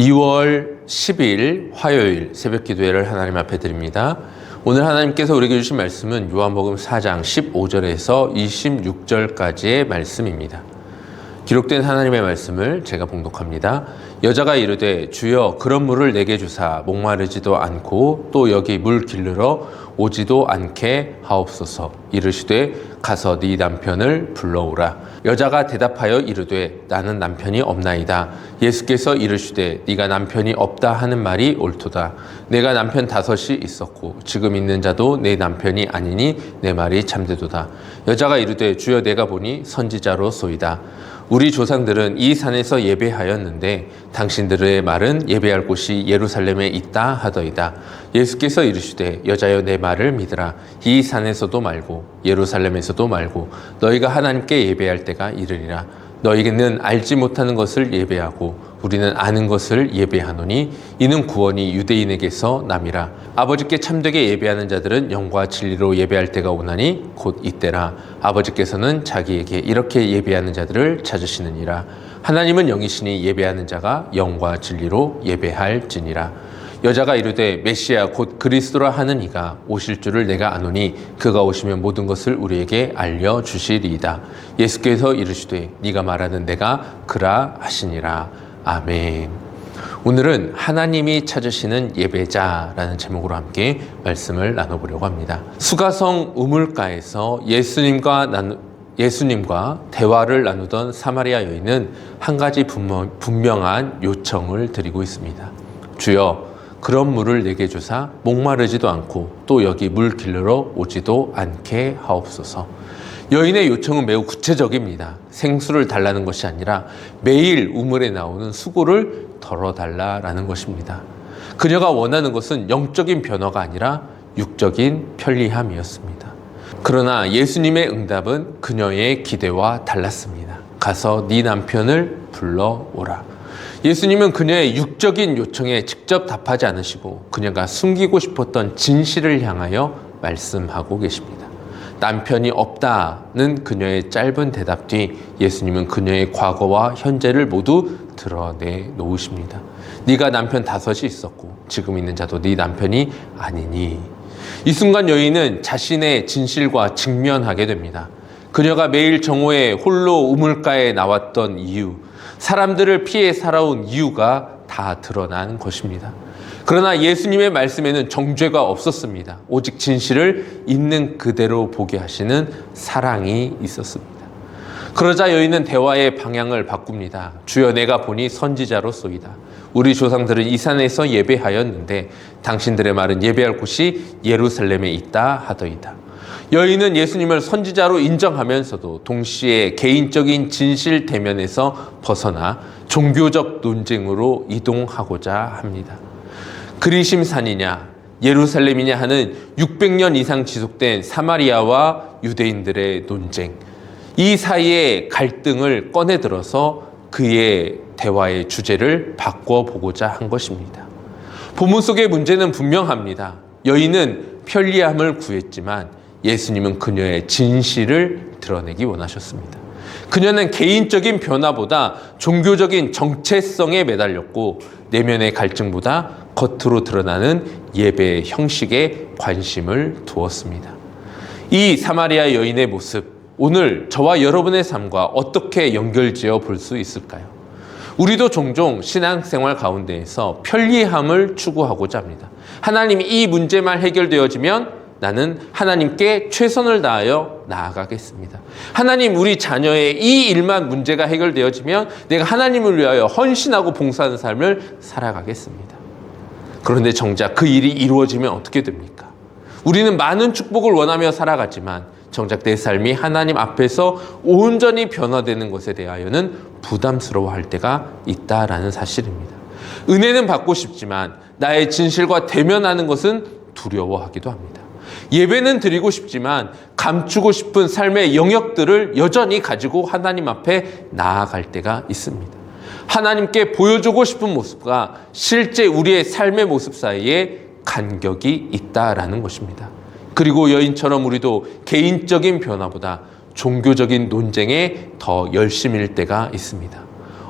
2월 10일 화요일 새벽 기도회를 하나님 앞에 드립니다. 오늘 하나님께서 우리에게 주신 말씀은 요한복음 4장 15절에서 26절까지의 말씀입니다. 기록된 하나님의 말씀을 제가 봉독합니다. 여자가 이르되 주여 그런 물을 내게 주사 목마르지도 않고 또 여기 물 길르러 오지도 않게 하옵소서. 이르시되 가서 네 남편을 불러오라. 여자가 대답하여 이르되 나는 남편이 없나이다. 예수께서 이르시되 네가 남편이 없다 하는 말이 옳도다. 내가 남편 5이 있었고 지금 있는 자도 내 남편이 아니니 내 말이 참되도다. 여자가 이르되 주여 내가 보니 선지자로소이다. 우리 조상들은 이 산에서 예배하였는데 당신들의 말은 예배할 곳이 예루살렘에 있다 하더이다. 예수께서 이르시되 여자여 내 말을 믿으라. 이 산에서도 말고 예루살렘에서도 말고 너희가 하나님께 예배할 때가 이르리라. 너희는 알지 못하는 것을 예배하고 우리는 아는 것을 예배하노니 이는 구원이 유대인에게서 남이라. 아버지께 참되게 예배하는 자들은 영과 진리로 예배할 때가 오나니 곧 이때라. 아버지께서는 자기에게 이렇게 예배하는 자들을 찾으시느니라. 하나님은 영이시니 예배하는 자가 영과 진리로 예배할지니라. 여자가 이르되 메시아 곧 그리스도라 하는 이가 오실 줄을 내가 아노니 그가 오시면 모든 것을 우리에게 알려주시리이다. 예수께서 이르시되 네가 말하는 내가 그라 하시니라. 아멘. 오늘은 하나님이 찾으시는 예배자라는 제목으로 함께 말씀을 나눠보려고 합니다. 수가성 우물가에서 예수님과 대화를 나누던 사마리아 여인은 한 가지 분명한 요청을 드리고 있습니다. 주여 그런 물을 내게 주사 목마르지도 않고 또 여기 물 길르러 오지도 않게 하옵소서. 여인의 요청은 매우 구체적입니다. 생수를 달라는 것이 아니라 매일 우물에 나오는 수고를 덜어달라는 것입니다. 그녀가 원하는 것은 영적인 변화가 아니라 육적인 편리함이었습니다. 그러나 예수님의 응답은 그녀의 기대와 달랐습니다. 가서 네 남편을 불러오라. 예수님은 그녀의 육적인 요청에 직접 답하지 않으시고 그녀가 숨기고 싶었던 진실을 향하여 말씀하고 계십니다. 남편이 없다는 그녀의 짧은 대답 뒤 예수님은 그녀의 과거와 현재를 모두 드러내 놓으십니다. 네가 남편 5이 있었고 지금 있는 자도 네 남편이 아니니. 이 순간 여인은 자신의 진실과 직면하게 됩니다. 그녀가 매일 정오에 홀로 우물가에 나왔던 이유, 사람들을 피해 살아온 이유가 다 드러난 것입니다. 그러나 예수님의 말씀에는 정죄가 없었습니다. 오직 진실을 있는 그대로 보게 하시는 사랑이 있었습니다. 그러자 여인은 대화의 방향을 바꿉니다. 주여 내가 보니 선지자로소이다. 우리 조상들은 이 산에서 예배하였는데 당신들의 말은 예배할 곳이 예루살렘에 있다 하더이다. 여인은 예수님을 선지자로 인정하면서도 동시에 개인적인 진실 대면에서 벗어나 종교적 논쟁으로 이동하고자 합니다. 그리심산이냐 예루살렘이냐 하는 600년 이상 지속된 사마리아와 유대인들의 논쟁, 이 사이의 갈등을 꺼내들어서 그의 대화의 주제를 바꿔보고자 한 것입니다. 본문 속의 문제는 분명합니다. 여인은 편리함을 구했지만 예수님은 그녀의 진실을 드러내기 원하셨습니다. 그녀는 개인적인 변화보다 종교적인 정체성에 매달렸고 내면의 갈증보다 겉으로 드러나는 예배의 형식에 관심을 두었습니다. 이 사마리아 여인의 모습, 오늘 저와 여러분의 삶과 어떻게 연결지어 볼 수 있을까요? 우리도 종종 신앙생활 가운데에서 편리함을 추구하고자 합니다. 하나님이 이 문제만 해결되어지면 나는 하나님께 최선을 다하여 나아가겠습니다. 하나님 우리 자녀의 이 일만 문제가 해결되어지면 내가 하나님을 위하여 헌신하고 봉사하는 삶을 살아가겠습니다. 그런데 정작 그 일이 이루어지면 어떻게 됩니까? 우리는 많은 축복을 원하며 살아가지만 정작 내 삶이 하나님 앞에서 온전히 변화되는 것에 대하여는 부담스러워할 때가 있다라는 사실입니다. 은혜는 받고 싶지만 나의 진실과 대면하는 것은 두려워하기도 합니다. 예배는 드리고 싶지만 감추고 싶은 삶의 영역들을 여전히 가지고 하나님 앞에 나아갈 때가 있습니다. 하나님께 보여주고 싶은 모습과 실제 우리의 삶의 모습 사이에 간격이 있다라는 것입니다. 그리고 여인처럼 우리도 개인적인 변화보다 종교적인 논쟁에 더 열심일 때가 있습니다.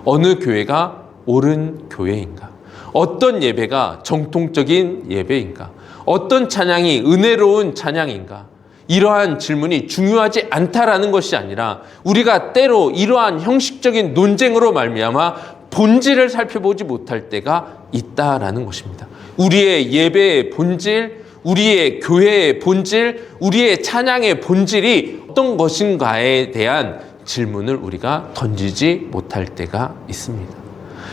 어느 교회가 옳은 교회인가? 어떤 예배가 정통적인 예배인가? 어떤 찬양이 은혜로운 찬양인가? 이러한 질문이 중요하지 않다라는 것이 아니라 우리가 때로 이러한 형식적인 논쟁으로 말미암아 본질을 살펴보지 못할 때가 있다라는 것입니다. 우리의 예배의 본질, 우리의 교회의 본질, 우리의 찬양의 본질이 어떤 것인가에 대한 질문을 우리가 던지지 못할 때가 있습니다.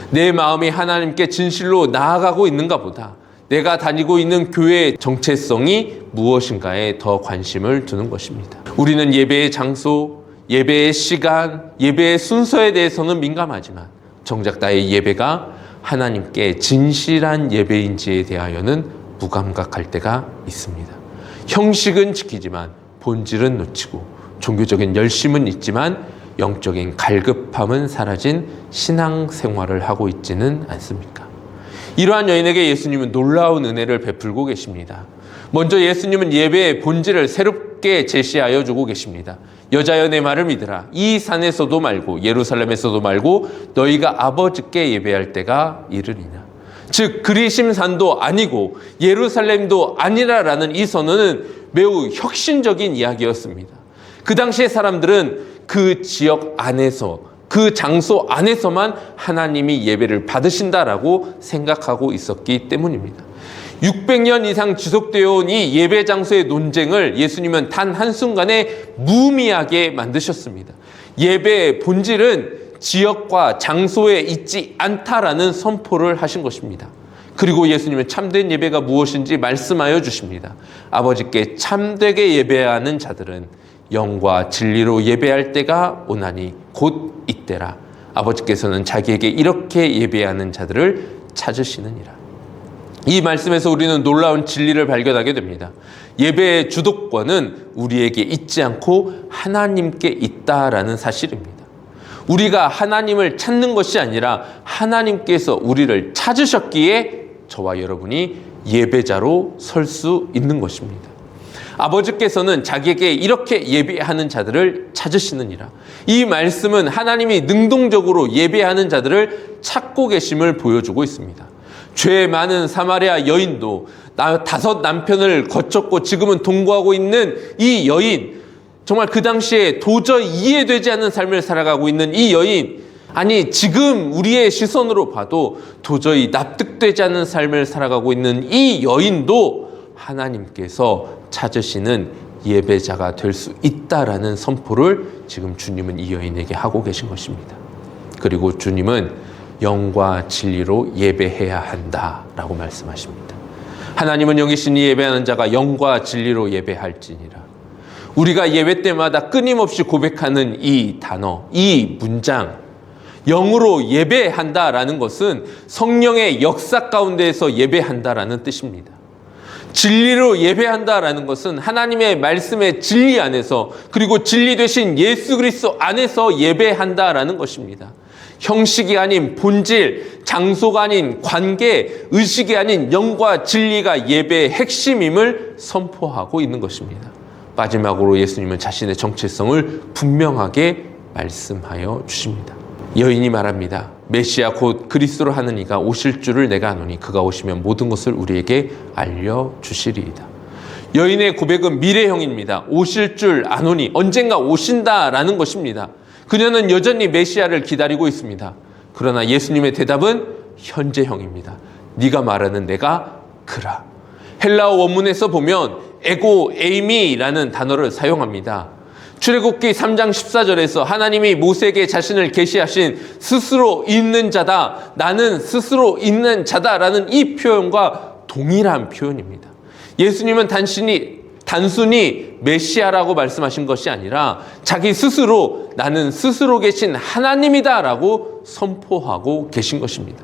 내 마음이 하나님께 진실로 나아가고 있는가 보다 내가 다니고 있는 교회의 정체성이 무엇인가에 더 관심을 두는 것입니다. 우리는 예배의 장소, 예배의 시간, 예배의 순서에 대해서는 민감하지만 정작 나의 예배가 하나님께 진실한 예배인지에 대하여는 무감각할 때가 있습니다. 형식은 지키지만 본질은 놓치고 종교적인 열심은 있지만 영적인 갈급함은 사라진 신앙생활을 하고 있지는 않습니까? 이러한 여인에게 예수님은 놀라운 은혜를 베풀고 계십니다. 먼저 예수님은 예배의 본질을 새롭게 제시하여 주고 계십니다. 여자여 내 말을 믿으라. 이 산에서도 말고 예루살렘에서도 말고 너희가 아버지께 예배할 때가 이르리라. 즉 그리심산도 아니고 예루살렘도 아니라라는 이 선언은 매우 혁신적인 이야기였습니다. 그 당시의 사람들은 그 지역 안에서 그 장소 안에서만 하나님이 예배를 받으신다라고 생각하고 있었기 때문입니다. 600년 이상 지속되어 온 이 예배 장소의 논쟁을 예수님은 단 한순간에 무의미하게 만드셨습니다. 예배의 본질은 지역과 장소에 있지 않다라는 선포를 하신 것입니다. 그리고 예수님은 참된 예배가 무엇인지 말씀하여 주십니다. 아버지께 참되게 예배하는 자들은 영과 진리로 예배할 때가 오나니 곧 이때라. 아버지께서는 자기에게 이렇게 예배하는 자들을 찾으시느니라. 이 말씀에서 우리는 놀라운 진리를 발견하게 됩니다. 예배의 주도권은 우리에게 있지 않고 하나님께 있다라는 사실입니다. 우리가 하나님을 찾는 것이 아니라 하나님께서 우리를 찾으셨기에 저와 여러분이 예배자로 설 수 있는 것입니다. 아버지께서는 자기에게 이렇게 예배하는 자들을 찾으시느니라. 이 말씀은 하나님이 능동적으로 예배하는 자들을 찾고 계심을 보여주고 있습니다. 죄 많은 사마리아 여인도 5 남편을 거쳤고 지금은 동거하고 있는 이 여인, 정말 그 당시에 도저히 이해되지 않는 삶을 살아가고 있는 이 여인, 아니 지금 우리의 시선으로 봐도 도저히 납득되지 않는 삶을 살아가고 있는 이 여인도 하나님께서 찾으시는 예배자가 될 수 있다라는 선포를 지금 주님은 이 여인에게 하고 계신 것입니다. 그리고 주님은 영과 진리로 예배해야 한다라고 말씀하십니다. 하나님은 영이시니 예배하는 자가 영과 진리로 예배할지니라. 우리가 예배 때마다 끊임없이 고백하는 이 단어, 이 문장, 영으로 예배한다라는 것은 성령의 역사 가운데에서 예배한다라는 뜻입니다. 진리로 예배한다라는 것은 하나님의 말씀의 진리 안에서, 그리고 진리 되신 예수 그리스도 안에서 예배한다라는 것입니다. 형식이 아닌 본질, 장소가 아닌 관계, 의식이 아닌 영과 진리가 예배의 핵심임을 선포하고 있는 것입니다. 마지막으로 예수님은 자신의 정체성을 분명하게 말씀하여 주십니다. 여인이 말합니다. 메시아 곧 그리스도로 하는 이가 오실 줄을 내가 아노니 그가 오시면 모든 것을 우리에게 알려주시리이다. 여인의 고백은 미래형입니다. 오실 줄 아노니, 언젠가 오신다라는 것입니다. 그녀는 여전히 메시아를 기다리고 있습니다. 그러나 예수님의 대답은 현재형입니다. 네가 말하는 내가 그라. 헬라어 원문에서 보면 에고 에이미라는 단어를 사용합니다. 출애굽기 3장 14절에서 하나님이 모세에게 자신을 계시하신 스스로 있는 자다, 나는 스스로 있는 자다라는 이 표현과 동일한 표현입니다. 예수님은 단순히 메시아라고 말씀하신 것이 아니라 자기 스스로 나는 스스로 계신 하나님이다라고 선포하고 계신 것입니다.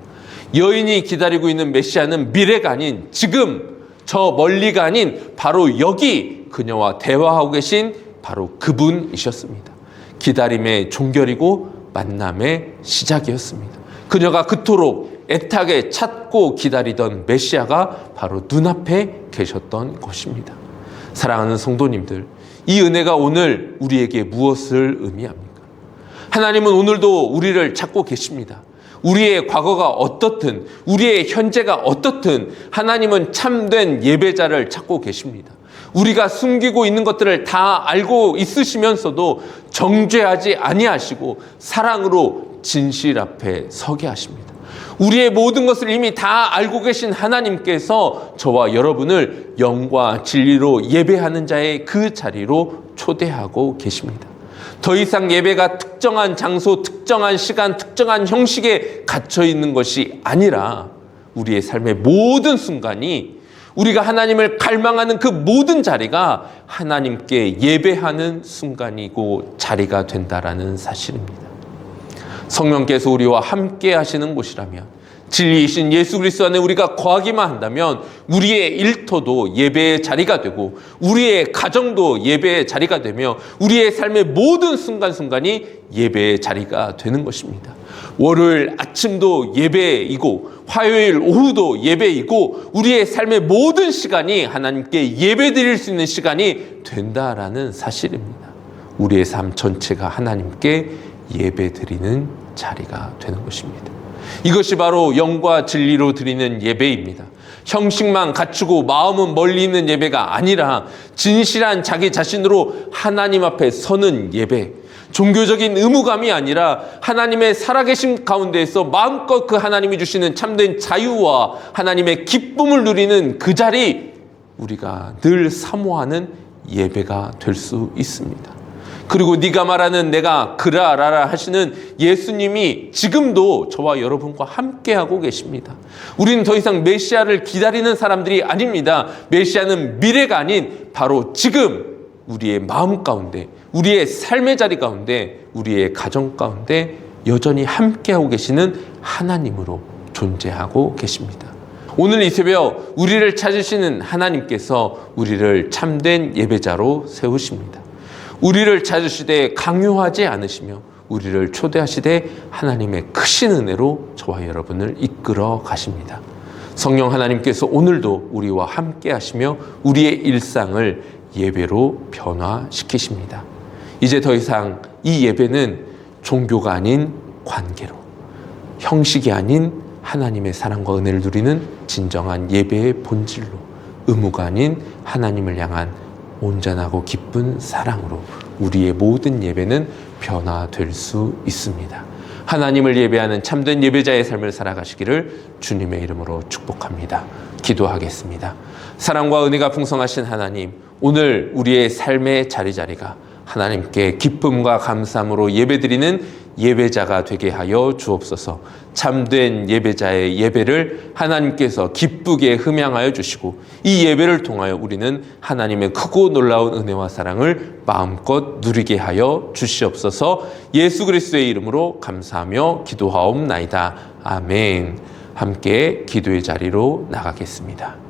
여인이 기다리고 있는 메시아는 미래가 아닌 지금, 저 멀리가 아닌 바로 여기 그녀와 대화하고 계신 바로 그분이셨습니다. 기다림의 종결이고 만남의 시작이었습니다. 그녀가 그토록 애타게 찾고 기다리던 메시아가 바로 눈앞에 계셨던 것입니다. 사랑하는 성도님들, 이 은혜가 오늘 우리에게 무엇을 의미합니까? 하나님은 오늘도 우리를 찾고 계십니다. 우리의 과거가 어떻든 우리의 현재가 어떻든 하나님은 참된 예배자를 찾고 계십니다. 우리가 숨기고 있는 것들을 다 알고 있으시면서도 정죄하지 아니하시고 사랑으로 진실 앞에 서게 하십니다. 우리의 모든 것을 이미 다 알고 계신 하나님께서 저와 여러분을 영과 진리로 예배하는 자의 그 자리로 초대하고 계십니다. 더 이상 예배가 특정한 장소, 특정한 시간, 특정한 형식에 갇혀 있는 것이 아니라 우리의 삶의 모든 순간이 우리가 하나님을 갈망하는 그 모든 자리가 하나님께 예배하는 순간이고 자리가 된다라는 사실입니다. 성령께서 우리와 함께 하시는 곳이라면, 진리이신 예수 그리스도 안에 우리가 거하기만 한다면 우리의 일터도 예배의 자리가 되고 우리의 가정도 예배의 자리가 되며 우리의 삶의 모든 순간순간이 예배의 자리가 되는 것입니다. 월요일 아침도 예배이고 화요일 오후도 예배이고 우리의 삶의 모든 시간이 하나님께 예배드릴 수 있는 시간이 된다라는 사실입니다. 우리의 삶 전체가 하나님께 예배드리는 자리가 되는 것입니다. 이것이 바로 영과 진리로 드리는 예배입니다. 형식만 갖추고 마음은 멀리 있는 예배가 아니라 진실한 자기 자신으로 하나님 앞에 서는 예배, 종교적인 의무감이 아니라 하나님의 살아계신 가운데에서 마음껏 그 하나님이 주시는 참된 자유와 하나님의 기쁨을 누리는 그 자리, 우리가 늘 사모하는 예배가 될 수 있습니다. 그리고 네가 말하는 내가 그라라라 하시는 예수님이 지금도 저와 여러분과 함께하고 계십니다. 우리는 더 이상 메시아를 기다리는 사람들이 아닙니다. 메시아는 미래가 아닌 바로 지금 우리의 마음 가운데, 우리의 삶의 자리 가운데, 우리의 가정 가운데 여전히 함께하고 계시는 하나님으로 존재하고 계십니다. 오늘 이 새벽 우리를 찾으시는 하나님께서 우리를 참된 예배자로 세우십니다. 우리를 찾으시되 강요하지 않으시며 우리를 초대하시되 하나님의 크신 은혜로 저와 여러분을 이끌어 가십니다. 성령 하나님께서 오늘도 우리와 함께 하시며 우리의 일상을 예배로 변화시키십니다. 이제 더 이상 이 예배는 종교가 아닌 관계로, 형식이 아닌 하나님의 사랑과 은혜를 누리는 진정한 예배의 본질로, 의무가 아닌 하나님을 향한 온전하고 기쁜 사랑으로 우리의 모든 예배는 변화될 수 있습니다. 하나님을 예배하는 참된 예배자의 삶을 살아가시기를 주님의 이름으로 축복합니다. 기도하겠습니다. 사랑과 은혜가 풍성하신 하나님, 오늘 우리의 삶의 자리자리가 하나님께 기쁨과 감사함으로 예배드리는 예배자가 되게 하여 주옵소서. 참된 예배자의 예배를 하나님께서 기쁘게 흠양하여 주시고 이 예배를 통하여 우리는 하나님의 크고 놀라운 은혜와 사랑을 마음껏 누리게 하여 주시옵소서. 예수 그리스도의 이름으로 감사하며 기도하옵나이다. 아멘. 함께 기도의 자리로 나가겠습니다.